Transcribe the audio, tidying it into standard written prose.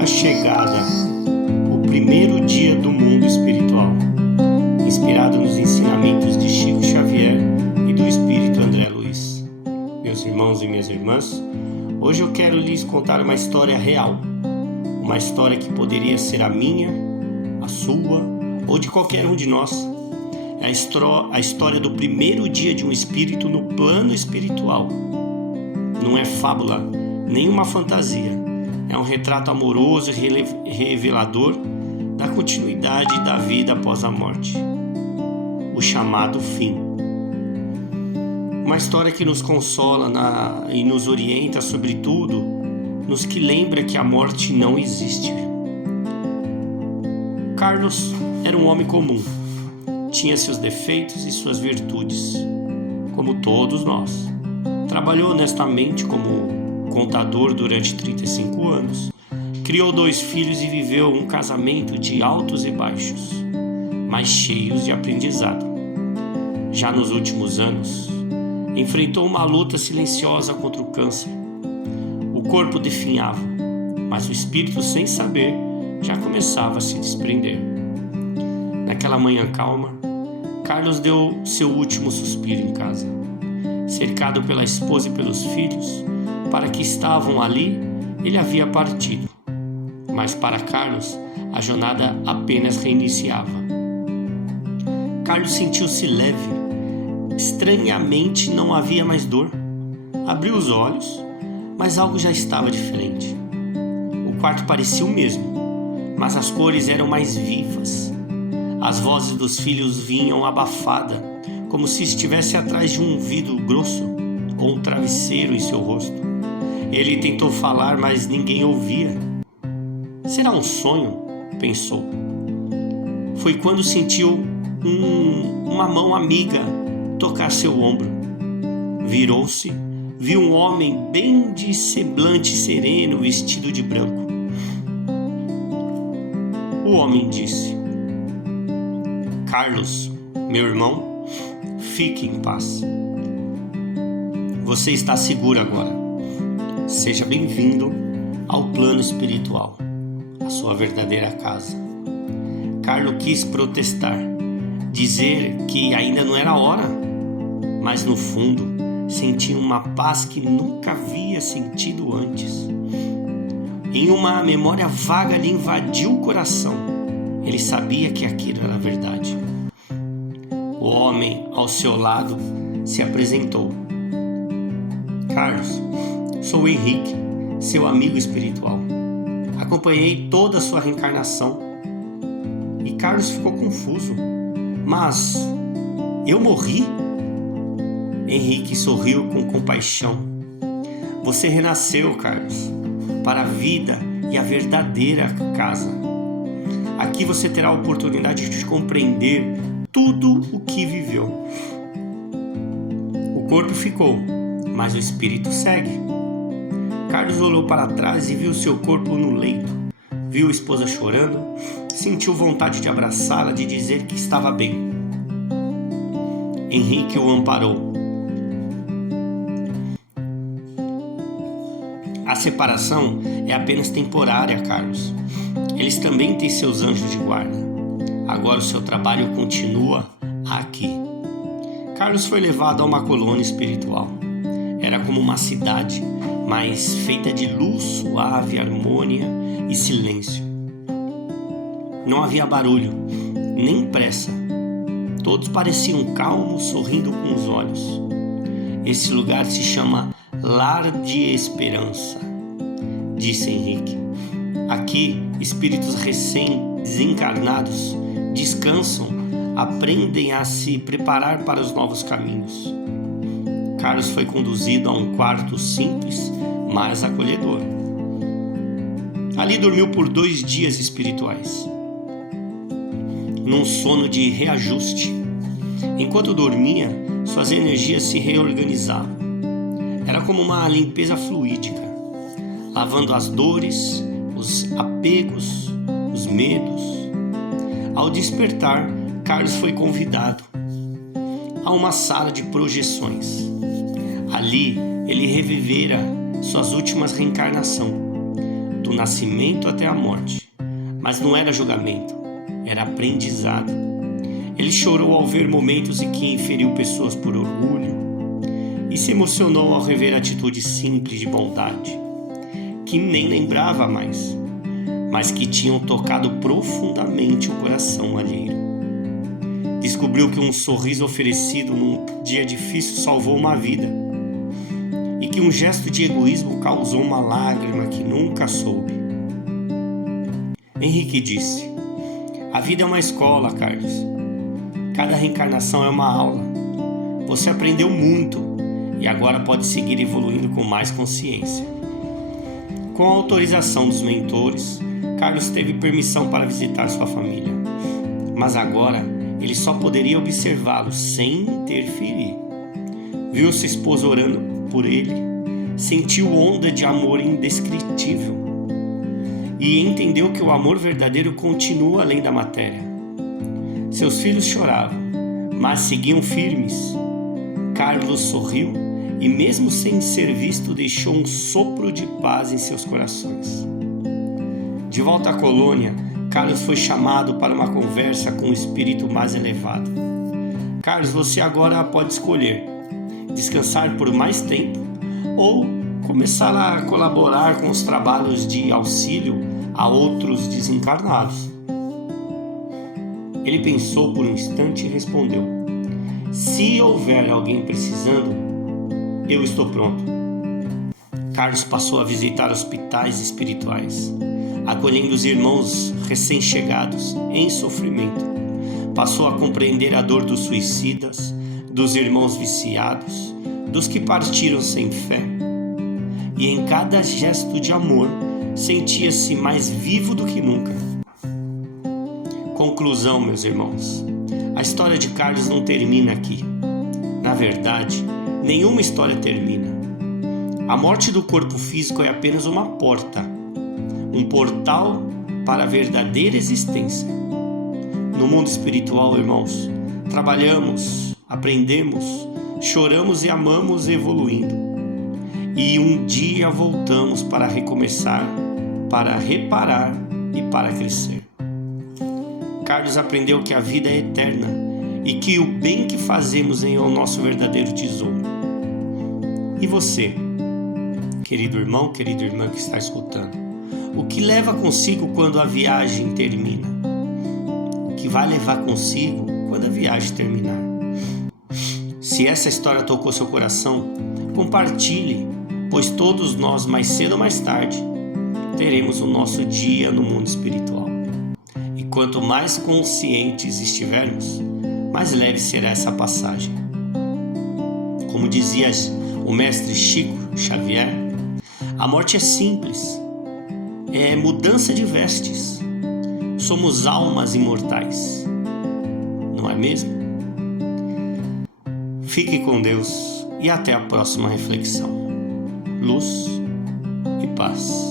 A chegada, o primeiro dia do mundo espiritual, inspirado nos ensinamentos de Chico Xavier e do Espírito André Luiz. Meus irmãos e minhas irmãs, hoje eu quero lhes contar uma história real, uma história que poderia ser a minha, a sua ou de qualquer um de nós. É a história do primeiro dia de um espírito no plano espiritual. Não é fábula, nem uma fantasia. É um retrato amoroso e revelador da continuidade da vida após a morte. O chamado fim. Uma história que nos consola e nos orienta, sobretudo, nos que lembra que a morte não existe. Carlos era um homem comum. Tinha seus defeitos e suas virtudes, como todos nós. Trabalhou honestamente como contador durante 35 anos, criou 2 filhos e viveu um casamento de altos e baixos, mas cheios de aprendizado. Já nos últimos anos, enfrentou uma luta silenciosa contra o câncer. O corpo definhava, mas o espírito, sem saber, já começava a se desprender. Naquela manhã calma, Carlos deu seu último suspiro em casa. Cercado pela esposa e pelos filhos, para que estavam ali, ele havia partido. Mas para Carlos, a jornada apenas reiniciava. Carlos sentiu-se leve. Estranhamente não havia mais dor. Abriu os olhos, mas algo já estava diferente. O quarto parecia o mesmo, mas as cores eram mais vivas. As vozes dos filhos vinham abafada, como se estivesse atrás de um vidro grosso ou um travesseiro em seu rosto. Ele tentou falar, mas ninguém ouvia. Será um sonho? Pensou. Foi quando sentiu uma mão amiga tocar seu ombro. Virou-se, viu um homem bem de semblante sereno, vestido de branco. O homem disse: Carlos, meu irmão, fique em paz. Você está seguro agora. Seja bem-vindo ao plano espiritual, a sua verdadeira casa. Carlos quis protestar, dizer que ainda não era hora, mas no fundo sentia uma paz que nunca havia sentido antes. Em uma memória vaga lhe invadiu o coração. Ele sabia que aquilo era verdade. O homem ao seu lado se apresentou. Carlos, sou Henrique, seu amigo espiritual. Acompanhei toda a sua reencarnação. E Carlos ficou confuso. Mas eu morri? Henrique sorriu com compaixão. Você renasceu, Carlos, para a vida e a verdadeira casa. Aqui você terá a oportunidade de compreender tudo o que viveu. O corpo ficou, mas o espírito segue. Carlos olhou para trás e viu seu corpo no leito. Viu a esposa chorando, sentiu vontade de abraçá-la, de dizer que estava bem. Henrique o amparou. A separação é apenas temporária, Carlos. Eles também têm seus anjos de guarda. Agora o seu trabalho continua aqui. Carlos foi levado a uma colônia espiritual. Era como uma cidade, mas feita de luz suave, harmonia e silêncio. Não havia barulho, nem pressa. Todos pareciam calmos, sorrindo com os olhos. Esse lugar se chama Lar de Esperança, disse Henrique. Aqui, espíritos recém-desencarnados descansam, aprendem a se preparar para os novos caminhos. Carlos foi conduzido a um quarto simples, mas acolhedor. Ali dormiu por 2 dias espirituais, num sono de reajuste. Enquanto dormia, suas energias se reorganizavam. Era como uma limpeza fluídica, lavando as dores, os apegos, os medos. Ao despertar, Carlos foi convidado a uma sala de projeções. Ali, ele revivera suas últimas reencarnações. Do nascimento até a morte. Mas não era julgamento, era aprendizado. Ele chorou ao ver momentos em que feriu pessoas por orgulho e se emocionou ao rever atitudes simples de bondade, que nem lembrava mais, mas que tinham tocado profundamente o coração alheio. Descobriu que um sorriso oferecido num dia difícil salvou uma vida e que um gesto de egoísmo causou uma lágrima que nunca soube. Henrique disse: a vida é uma escola, Carlos. Cada reencarnação é uma aula. Você aprendeu muito e agora pode seguir evoluindo com mais consciência. Com a autorização dos mentores, Carlos teve permissão para visitar sua família. Mas agora ele só poderia observá-lo sem interferir. Viu sua esposa orando por ele, sentiu onda de amor indescritível e entendeu que o amor verdadeiro continua além da matéria. Seus filhos choravam, mas seguiam firmes. Carlos sorriu e, mesmo sem ser visto, deixou um sopro de paz em seus corações. De volta à colônia, Carlos foi chamado para uma conversa com o espírito mais elevado. Carlos, você agora pode escolher descansar por mais tempo ou começar a colaborar com os trabalhos de auxílio a outros desencarnados. Ele pensou por um instante e respondeu: se houver alguém precisando, eu estou pronto. Carlos passou a visitar hospitais espirituais, acolhendo os irmãos recém-chegados em sofrimento. Passou a compreender a dor dos suicidas, dos irmãos viciados, dos que partiram sem fé. E em cada gesto de amor, sentia-se mais vivo do que nunca. Conclusão, meus irmãos. A história de Carlos não termina aqui. Na verdade, nenhuma história termina. A morte do corpo físico é apenas uma porta, um portal para a verdadeira existência. No mundo espiritual, irmãos, trabalhamos, aprendemos, choramos e amamos evoluindo. E um dia voltamos para recomeçar, para reparar e para crescer. Carlos aprendeu que a vida é eterna e que o bem que fazemos é o nosso verdadeiro tesouro. E você, querido irmão, querida irmã que está escutando, o que leva consigo quando a viagem termina? O que vai levar consigo quando a viagem terminar? Se essa história tocou seu coração, compartilhe, pois todos nós, mais cedo ou mais tarde, teremos o nosso dia no mundo espiritual. E quanto mais conscientes estivermos, mais leve será essa passagem. Como dizia o mestre Chico Xavier, a morte é simples, é mudança de vestes. Somos almas imortais, não é mesmo? Fique com Deus e até a próxima reflexão. Luz e paz.